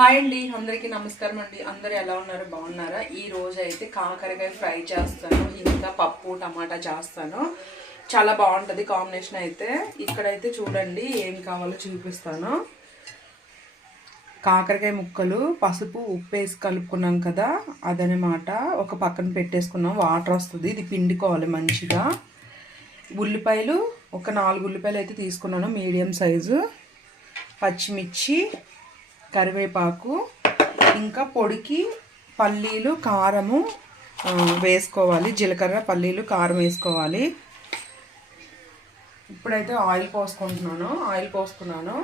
Hi అండి అందరికీ నమస్కారం అండి. అందరు ఎలా ఉన్నారు? బాగున్నారా? ఈ రోజు అయితే కాకరకాయ ఫ్రై చేస్తాను ఇంకా పప్పు టమాటా చేస్తాను. చాలా బాగుంటుంది కాంబినేషన్ అయితే. ఇక్కడైతే చూడండి ఏం కావాలో చూపిస్తాను. కాకరకాయ ముక్కలు పసుపు ఉప్పు వేసి కలుపుకున్నాం కదా అదనమాట. ఒక పక్కన పెట్టేసుకున్నాం వాటర్ వస్తుంది ఇది పిండుకోవాలి మంచిగా. ఉల్లిపాయలు ఒక నాలుగు ఉల్లిపాయలు అయితే తీసుకున్నాను మీడియం సైజు. పచ్చిమిర్చి కరివేపాకు ఇంకా పొడికి పల్లీలు కారము వేసుకోవాలి. జీలకర్ర పల్లీలు కారం వేసుకోవాలి. ఇప్పుడైతే ఆయిల్ పోసుకుంటున్నాను. ఆయిల్ పోసుకున్నాను.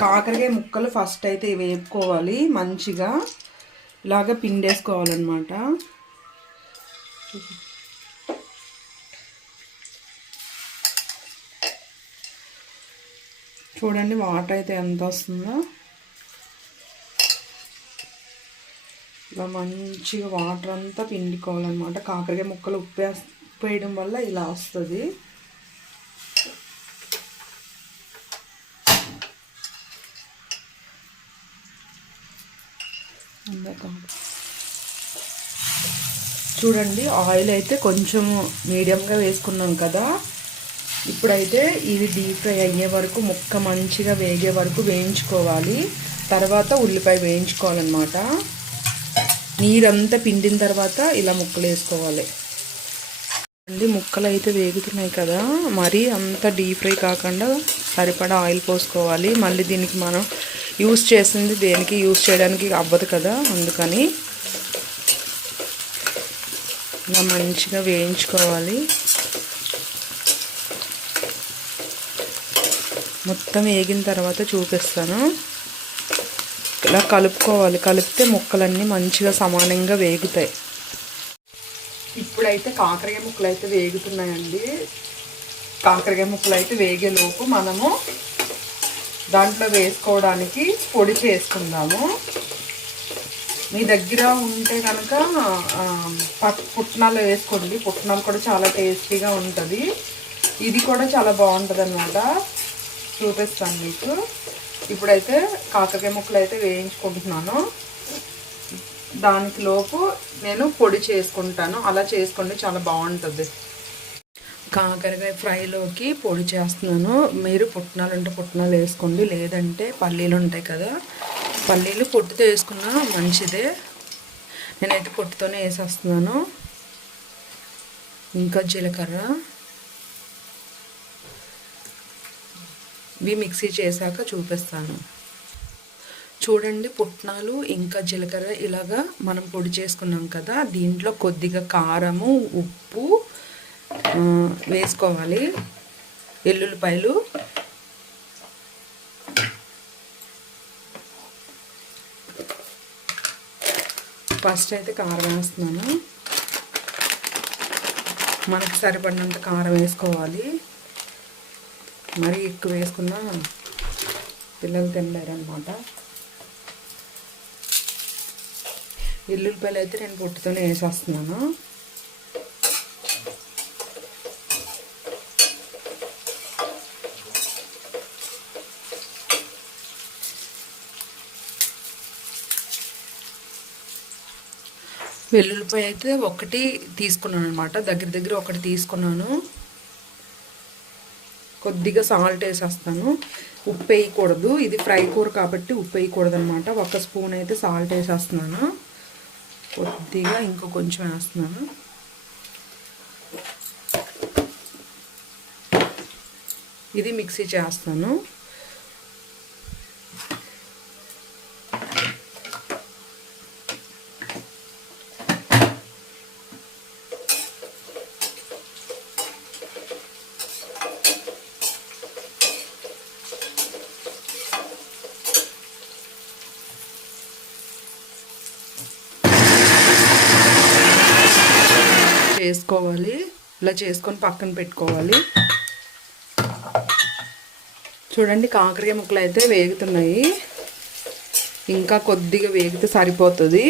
కాకరకాయ ముక్కలు ఫస్ట్ అయితే వేపుకోవాలి మంచిగా. ఇలాగ పిండేసుకోవాలన్నమాట. చూడండి వాటర్ అయితే ఎంత వస్తుందో. ఇలా మంచిగా వాటర్ అంతా పిండుకోవాలన్నమాట. కాకరకాయ ముక్కలు ఉప్పు ఉప్పు వేయడం వల్ల ఇలా వస్తుంది. చూడండి ఆయిల్ అయితే కొంచెం మీడియంగా వేసుకున్నాం కదా. ఇప్పుడైతే ఇది డీప్ ఫ్రై అయ్యే వరకు ముక్క మంచిగా వేగే వరకు వేయించుకోవాలి. తర్వాత ఉల్లిపాయ వేయించుకోవాలన్నమాట. నీరంతా పిండిన తర్వాత ఇలా ముక్కలు వేసుకోవాలి. అండి ముక్కలు అయితే వేగుతున్నాయి కదా. మరీ అంత డీప్ ఫ్రై కాకుండా సరిపడా ఆయిల్ పోసుకోవాలి. మళ్ళీ దీనికి మనం యూస్ చేసింది దేనికి? యూస్ చేయడానికి అవ్వదు కదా అందుకని. ఇలా మంచిగా వేయించుకోవాలి. మొత్తం వేగిన తర్వాత చూపిస్తాను. ఇలా కలుపుకోవాలి. కలిపితే ముక్కలన్నీ మంచిగా సమానంగా వేగుతాయి. ఇప్పుడైతే కాకరకాయ ముక్కలు అయితే వేగుతున్నాయండి. కాకరకాయ ముక్కలు అయితే వేగేలోపు మనము దాంట్లో వేసుకోవడానికి పొడి చేసుకుందాము. మీ దగ్గర ఉంటే కనుక పట్ పుట్నాలు వేసుకోండి. పుట్నాలు కూడా చాలా టేస్టీగా ఉంటుంది. ఇది కూడా చాలా బాగుంటుంది అనమాట చూపిస్తాను మీకు. ఇప్పుడైతే కాకరకాయ ముక్కలు అయితే వేయించుకుంటున్నాను. దానికి లోపు నేను పొడి చేసుకుంటాను. అలా చేసుకోండి చాలా బాగుంటుంది. కాకరకాయ ఫ్రైలోకి పొడి చేస్తున్నాను. మీరు పుట్నాలు ఉంటే పుట్నాలు వేసుకోండి. లేదంటే పల్లీలు ఉంటాయి కదా పల్లీలు పొట్టుతో వేసుకున్నా మంచిదే. నేనైతే పొట్టుతోనే వేసేస్తున్నాను. ఇంకా జీలకర్ర. ఇవి మిక్సీ చేశాక చూపిస్తాను. చూడండి పుట్నాలు ఇంకా జీలకర్ర ఇలాగా మనం పొడి చేసుకున్నాం కదా దీంట్లో కొద్దిగా కారము ఉప్పు వేసుకోవాలి. ఎల్లుల్లిపాయలు. ఫస్ట్ అయితే కారం వేస్తున్నాను. మనకి సరిపడినంత కారం వేసుకోవాలి. మరీ ఎక్కువ వేసుకున్నా పిల్లలు తినలేరు అనమాట ఎల్లుల్లిపాయలు అయితే నేను పొట్టుతోనే వేసేస్తున్నాను. వెల్లుల్లిపాయ అయితే ఒకటి తీసుకున్నాను అనమాట దగ్గర దగ్గర ఒకటి తీసుకున్నాను. కొద్దిగా సాల్ట్ వేసేస్తాను. ఉప్పు వేయకూడదు. ఇది ఫ్రై కూర కాబట్టి ఉప్పు వేయకూడదు అనమాట ఒక స్పూన్ అయితే సాల్ట్ వేసేస్తున్నాను. కొద్దిగా ఇంకో కొంచెం వేస్తున్నాను. ఇది మిక్సీ చేస్తాను. చేసుకోవాలి. ఇలా చేసుకొని పక్కన పెట్టుకోవాలి. చూడండి కాకరకాయ ముక్కలు అయితే వేగుతున్నాయి. ఇంకా కొద్దిగా వేగితే సరిపోతుంది.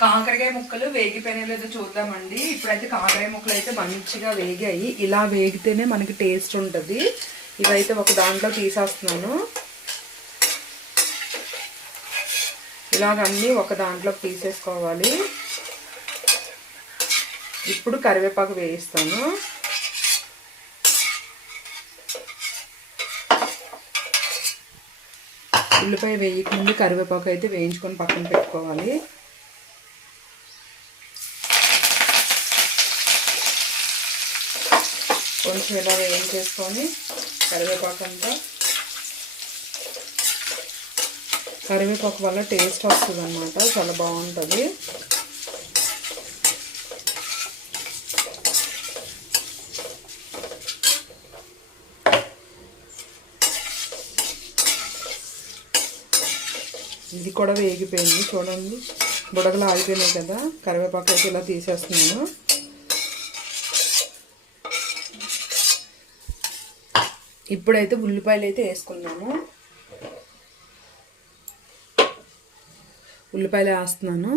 కాకరకాయ ముక్కలు వేగిపోయినాయో లేదో చూద్దామండి. ఇప్పుడైతే కాకరకాయ ముక్కలు అయితే మంచిగా వేగాయి. ఇలా వేగితేనే మనకి టేస్ట్ ఉంటుంది. ఇవైతే ఒక దాంట్లో తీసేస్తున్నాను. ఇలాగన్నీ ఒక దాంట్లో తీసేసుకోవాలి. ఇప్పుడు కరివేపాకు వేయిస్తాను. ఉల్లిపాయ వేయకముందు కరివేపాకు అయితే వేయించుకొని పక్కన పెట్టుకోవాలి. కొంచెం ఇలా వేయించేసుకొని కరివేపాకు అంతా కరివేపాకు వల్ల టేస్ట్ వస్తుంది అనమాట చాలా బాగుంటుంది. ఇది కూడా వేగిపోయింది చూడండి. బుడగలు ఆగిపోయినాయి కదా కరివేపాకు అయితే ఇలా తీసేస్తున్నాను. ఇప్పుడైతే ఉల్లిపాయలు అయితే వేసుకున్నాము ఉల్లిపాయలు వేస్తున్నాను.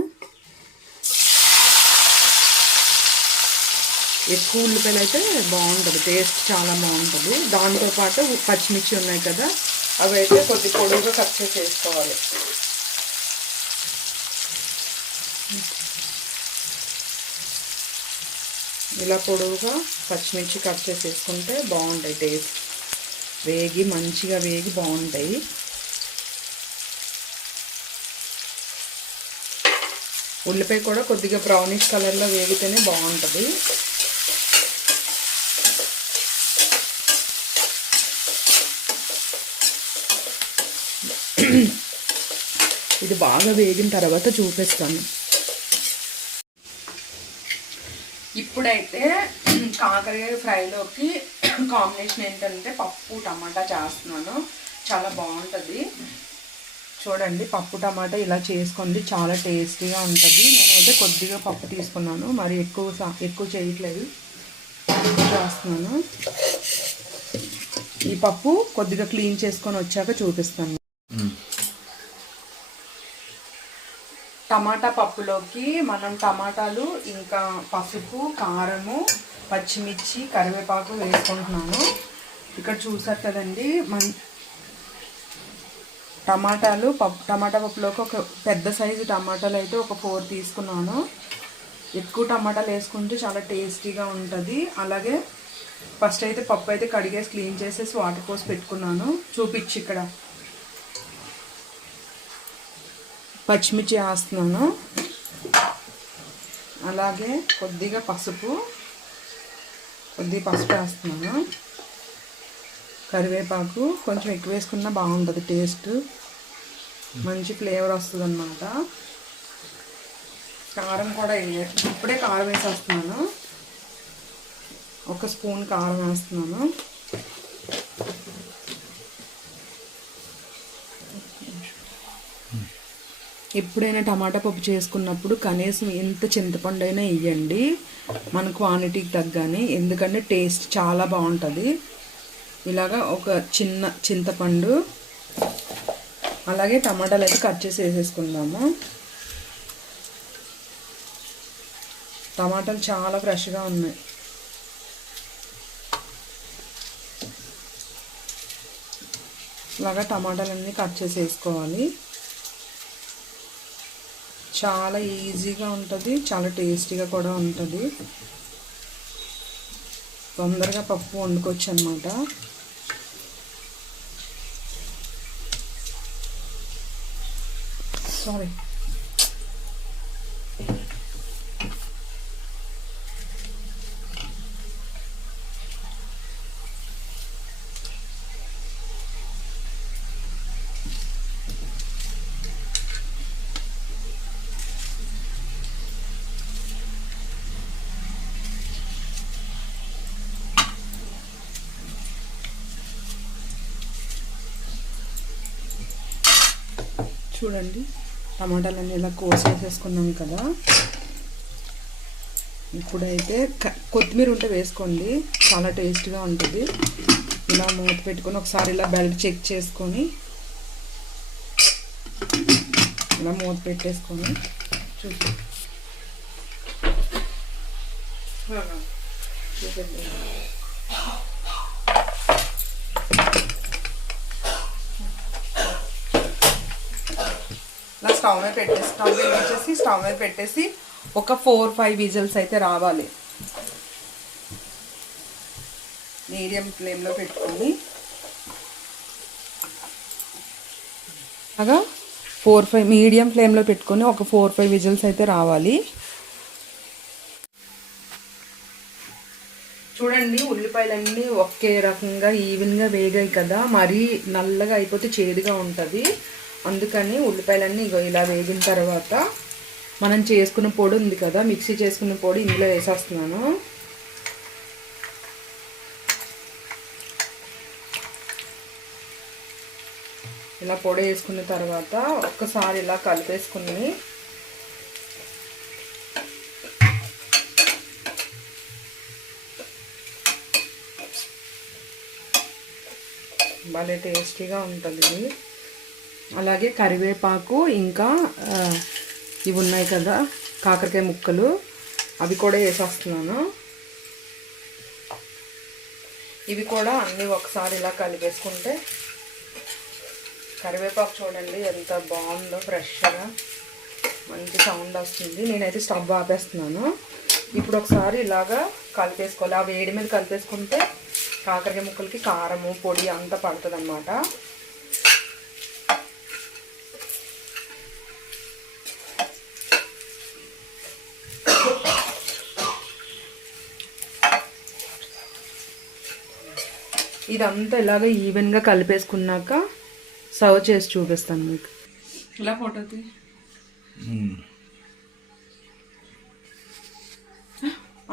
ఎక్కువ ఉల్లిపాయలు అయితే బాగుంటుంది టేస్ట్ చాలా బాగుంటుంది. దాంతోపాటు పచ్చిమిర్చి ఉన్నాయి కదా అవి అయితే కొద్ది పొడుగుగా కట్ చేసి వేసుకోవాలి. ఇలా పొడవుగా పచ్చిమిర్చి కట్ చేసి వేసుకుంటే బాగుంటాయి టేస్ట్. వేగి మంచిగా వేగి బాగుంటాయి. ఉల్లిపాయ కూడా కొద్దిగా బ్రౌనిష్ కలర్లో వేగితేనే బాగుంటుంది. ఇది బాగా వేగిన తర్వాత చూపిస్తాను. ఇప్పుడైతే కాకరకాయ ఫ్రైలోకి కాంబినేషన్ ఏంటంటే పప్పు టమాటా చేస్తున్నాను. చాలా బాగుంటుంది. చూడండి పప్పు టమాటా ఇలా చేసుకోండి చాలా టేస్టీగా ఉంటుంది. నేనైతే కొద్దిగా పప్పు తీసుకున్నాను. మరి ఎక్కువ సా- ఎక్కువ చేయట్లేదు. చేస్తున్నాను. ఈ పప్పు కొద్దిగా క్లీన్ చేసుకొని వచ్చాక చూపిస్తాను. టమాటా పప్పులోకి మనం టమాటాలు ఇంకా పసుపు కారము పచ్చిమిర్చి కరివేపాకు వేసుకుంటున్నాను. ఇక్కడ చూసారు కదండి మన టమాటాలు పప్పు టమాటా పప్పులోకి ఒక పెద్ద సైజు టమాటాలు అయితే ఒక ఫోర్ తీసుకున్నాను. ఎక్కువ టమాటాలు వేసుకుంటే చాలా టేస్టీగా ఉంటుంది. అలాగే ఫస్ట్ అయితే పప్పు అయితే కడిగేసి క్లీన్ చేసేసి వాటర్ పోసి పెట్టుకున్నాను. చూపించి ఇక్కడ. పచ్చిమిర్చి వేస్తున్నాను. అలాగే కొద్దిగా పసుపు కొద్దిగా పసుపు వేస్తున్నాను. కరివేపాకు కొంచెం ఎక్కువ వేసుకున్నా బాగుంటుంది టేస్ట్. మంచి ఫ్లేవర్ వస్తుంది అన్నమాట కారం కూడా ఇప్పుడే కారం వేసేస్తున్నాను. ఒక స్పూన్ కారం వేస్తున్నాను. ఎప్పుడైనా టమాటా పప్పు చేసుకున్నప్పుడు కనీసం ఎంత చింతపండు అయినా ఇవ్వండి మన క్వాంటిటీకి తగ్గని. ఎందుకంటే టేస్ట్ చాలా బాగుంటుంది. ఇలాగా ఒక చిన్న చింతపండు అలాగే టమాటాలు అయితే కట్ చేసి వేసేసుకుందాము. టమాటాలు చాలా ఫ్రెష్గా ఉన్నాయి. ఇలాగా టమాటాలన్నీ కట్ చేసి వేసుకోవాలి. చాలా ఈజీగా ఉంటుంది చాలా టేస్టీగా కూడా ఉంటుంది. తొందరగా పప్పు వండుకోవచ్చు అనమాట సారీ చూడండి. టమాటాలన్నీ ఇలా కోసేసేసుకున్నాం కదా. ఇప్పుడైతే కొత్తిమీర ఉంటే వేసుకోండి. చాలా టేస్ట్గా ఉంటుంది. ఇలా మూత పెట్టుకొని ఒకసారి ఇలా బెల్ట్ చెక్ చేసుకొని ఇలా మూత పెట్టేసుకొని చూసి చూడండి. ఇలా స్టవ్ మీద పెట్టేసి స్టవ్ వచ్చేసి స్టవ్ మీద పెట్టేసి ఒక ఫోర్ ఫైవ్ విజిల్స్ అయితే రావాలి. మీడియం ఫ్లేమ్లో పెట్టుకొని. అలాగా? ఫోర్ ఫైవ్ మీడియం ఫ్లేమ్లో పెట్టుకొని ఒక ఫోర్ ఫైవ్ విజిల్స్ అయితే రావాలి. చూడండి ఉల్లిపాయలన్నీ ఒకే రకంగా ఈవెన్గా వేగాయి కదా. మరీ నల్లగా అయిపోతే చేదుగా ఉంటుంది. అందుకని ఉల్లిపాయలన్నీ ఇగో ఇలా వేగిన తర్వాత మనం చేసుకున్న పొడి ఉంది కదా మిక్సీ చేసుకున్న పొడి ఇందులో వేసేస్తున్నాను. ఇలా పొడి వేసుకున్న తర్వాత ఒక్కసారి ఇలా కలిపేసుకుని భలే టేస్టీగా ఉంటుంది ఇది. అలాగే కరివేపాకు ఇంకా ఇవి ఉన్నాయి కదా కాకరకాయ ముక్కలు. అవి కూడా వేసేస్తున్నాను. ఇవి కూడా అన్నీ ఒకసారి ఇలా కలిపేసుకుంటే కరివేపాకు చూడండి ఎంత బాగుందో ఫ్రెష్గా మంచి సౌండ్ వస్తుంది. నేనైతే స్టవ్ ఆపేస్తున్నాను. ఇప్పుడు ఒకసారి ఇలాగా కలిపేసుకోవాలి. ఆ వేడి మీద కలిపేసుకుంటే కాకరకాయ ముక్కలకి కారము పొడి అంతా పడుతుంది ఇదంతా ఇలాగ ఈవెన్గా కలిపేసుకున్నాక సర్వ్ చేసి చూపిస్తాను మీకు. ఇలా ఫోటో తీ.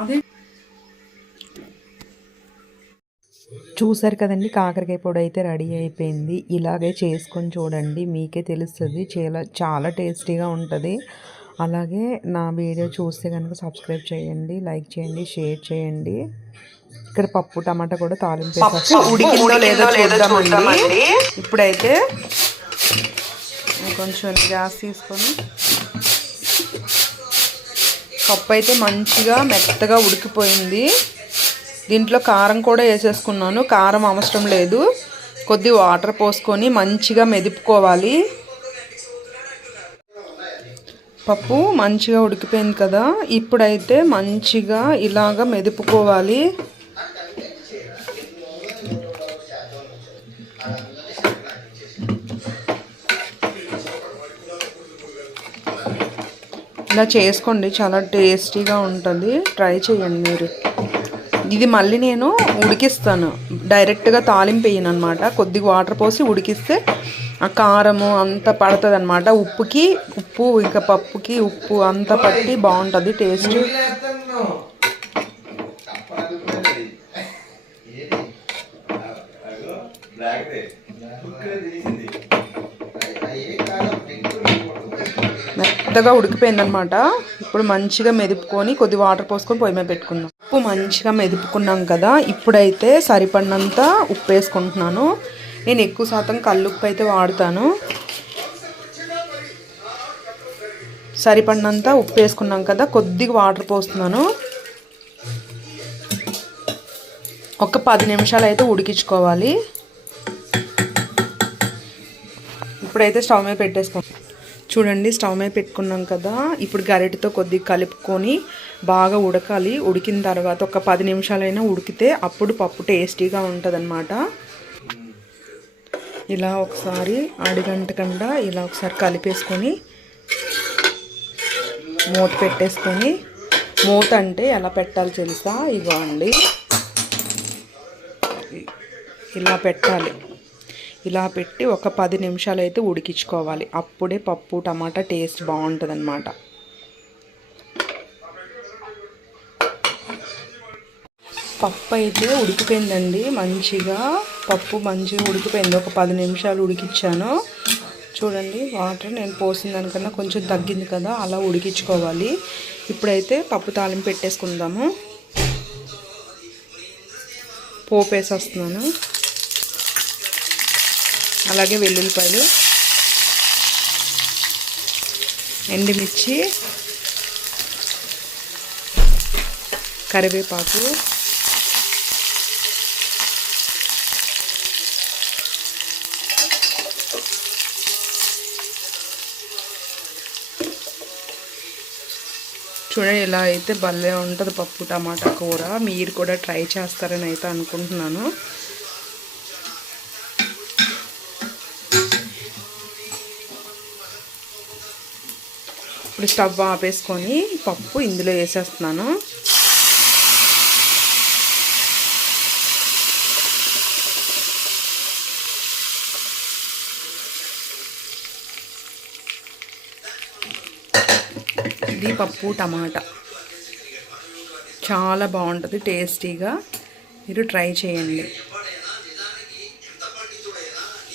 అదే. చూసారు కదండి కాకరకాయ పొడి అయితే రెడీ అయిపోయింది. ఇలాగే చేసుకొని చూడండి మీకే తెలుస్తుంది. చాలా చాలా టేస్టీగా ఉంటుంది. అలాగే నా వీడియో చూస్తే కనుక సబ్స్క్రైబ్ చేయండి లైక్ చేయండి షేర్ చేయండి. ఇక్కడ పప్పు టమాటా కూడా తాలింపు వేసేస్తా. ఉడికిందో లేదో చూద్దామండి. ఇప్పుడైతే కొంచెం గ్యాస్ తీసుకొని పప్పు అయితే మంచిగా మెత్తగా ఉడికిపోయింది. దీంట్లో కారం కూడా వేసేసుకున్నాను. కారం అవసరం లేదు. కొద్ది వాటర్ పోసుకొని మంచిగా మెదుపుకోవాలి. పప్పు మంచిగా ఉడికిపోయింది కదా ఇప్పుడైతే మంచిగా ఇలాగ మెదుపుకోవాలి. ఇలా చేసుకోండి చాలా టేస్టీగా ఉంటుంది. ట్రై చేయండి మీరు. ఇది మళ్ళీ నేను ఉడికిస్తాను. డైరెక్ట్గా తాలింపు వేయను అనమాట కొద్దిగా వాటర్ పోసి ఉడికిస్తే కారము అంతా పడుతుంది అనమాట ఉప్పుకి ఉప్పు ఇంకా పప్పుకి ఉప్పు అంతా పట్టి బాగుంటుంది టేస్ట్. మెత్తగా ఉడికిపోయిందనమాట ఇప్పుడు మంచిగా మెదుపుకొని కొద్ది వాటర్ పోసుకొని పొయ్యి మీద పెట్టుకుందాం. ఉప్పు మంచిగా మెదుపుకున్నాం కదా ఇప్పుడైతే సరిపడినంత ఉప్పు వేసుకుంటున్నాను. నేను ఎక్కువ శాతం కల్లుప్పు అయితే వాడతాను. సరిపడినంత ఉప్పు వేసుకున్నాం కదా కొద్దిగా వాటర్ పోస్తున్నాను. ఒక పది నిమిషాలు అయితే ఉడికించుకోవాలి. ఇప్పుడైతే స్టవ్ మీద పెట్టేసుకో చూడండి స్టవ్ మీద పెట్టుకున్నాం కదా ఇప్పుడు గరిటతో కొద్దిగా కలుపుకొని బాగా ఉడకాలి. ఉడికిన తర్వాత ఒక పది నిమిషాలైనా ఉడికితే అప్పుడు పప్పు టేస్టీగా ఉంటుంది ఇలా ఒకసారి అడిగంటకుండా ఇలా ఒకసారి కలిపేసుకొని మూత పెట్టేసుకొని మూత అంటే ఎలా పెట్టాలి తెలుసా? ఇవ్వండి ఇలా పెట్టాలి. ఇలా పెట్టి ఒక పది నిమిషాలు అయితే ఉడికించుకోవాలి. అప్పుడే పప్పు టమాటా టేస్ట్ బాగుంటుంది అనమాట పప్పు అయితే ఉడికిపోయిందండి. మంచిగా పప్పు మంచిగా ఉడికిపోయింది. ఒక పది నిమిషాలు ఉడికిచ్చాను. చూడండి వాటర్ నేను పోసిన దానికన్నా కొంచెం తగ్గింది కదా అలా ఉడికించుకోవాలి. ఇప్పుడైతే పప్పు తాలింపు పెట్టేసుకుందాము. పోపు వేసేస్తున్నాను అలాగే వెల్లుల్లిపాయలు ఎండుమిర్చి కరివేపాకు చూడండి ఇలా అయితే భలే ఉంటుంది పప్పు టమాటా కూర. మీరు కూడా ట్రై చేస్తారని అయితే అనుకుంటున్నాను. ఇప్పుడు స్టవ్ ఆపేసుకొని పప్పు ఇందులో వేసేస్తున్నాను ఇది పప్పు టమాటా. చాలా బాగుంటుంది టేస్టీగా. మీరు ట్రై చేయండి.